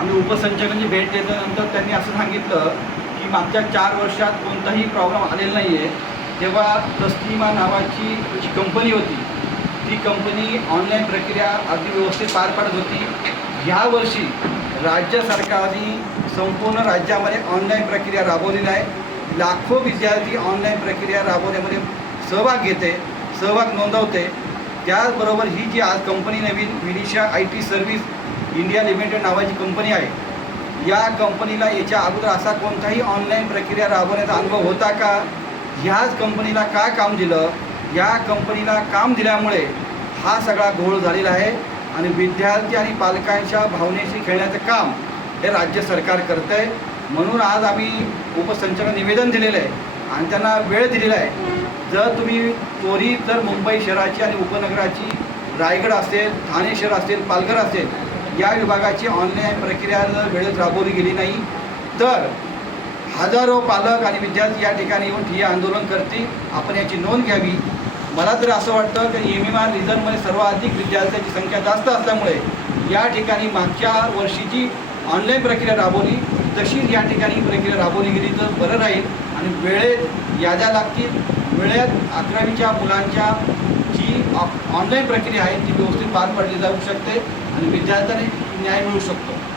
आम्ही उपसंचालकांची भेट घेतल्यानंतर त्यांनी असं सांगितलं की मागच्या चार वर्षात कोणताही प्रॉब्लेम आलेला नाही आहे तेव्हा तस्लिमा नावाची जी कंपनी होती ती कंपनी ऑनलाईन प्रक्रिया अगदी व्यवस्थित पार पाडत होती. ह्या वर्षी राज्य सरकारने संपूर्ण राज्यामध्ये ऑनलाईन प्रक्रिया राबवलेली आहे. लाखो विद्यार्थी ऑनलाईन प्रक्रिया राबवण्यामध्ये सहभाग घेते सहभाग नोंदवते. त्याचबरोबर ही जी आज company Naveen Vinisha I T service India limited नावाची कंपनी आहे. या कंपनीला याच्या अगोदर असा कोणताही ऑनलाईन प्रक्रिया राबवण्याचा अनुभव होता का? ह्याच कंपनीला का काम दिलं? या कंपनीला काम दिल्यामुळे हा सगळा घोळ झालेला आहे आणि विद्यार्थी आणि पालकांच्या भावनेशी खेळण्याचं काम हे राज्य सरकार करतं आहे म्हणून आज आम्ही उपसंचालक निवेदन दिलेलं आहे आणि त्यांना वेळ दिलेला आहे. जर तुम्ही त्वरित जर मुंबई शहराची आणि उपनगराची रायगड असेल ठाणे शहर असेल पालघर असेल या विभागाची ऑनलाईन प्रक्रिया जर वेळेत राबवली गेली नाही. तर हजारो पालक आणि विद्यार्थी या ठिकाणी येऊन ठिय्या आंदोलन करतील. आपण याची नोंद घ्यावी. मला तर असं वाटतं की एम एम आर रिझनमध्ये सर्वाधिक विद्यार्थ्यांची संख्या जास्त असल्यामुळे या ठिकाणी मागच्या वर्षीची ऑनलाईन प्रक्रिया राबवली. तशीच या ठिकाणी प्रक्रिया राबवली गेली तर बरं राहील आणि वेळेत याद्या लागतील. वेळेत अकरावीच्या मुलांच्या जी ऑनलाईन प्रक्रिया आहे ती व्यवस्थित पार पाडली जाऊ शकते आणि विद्यार्थ्यांनी न्याय मिळू शकतो.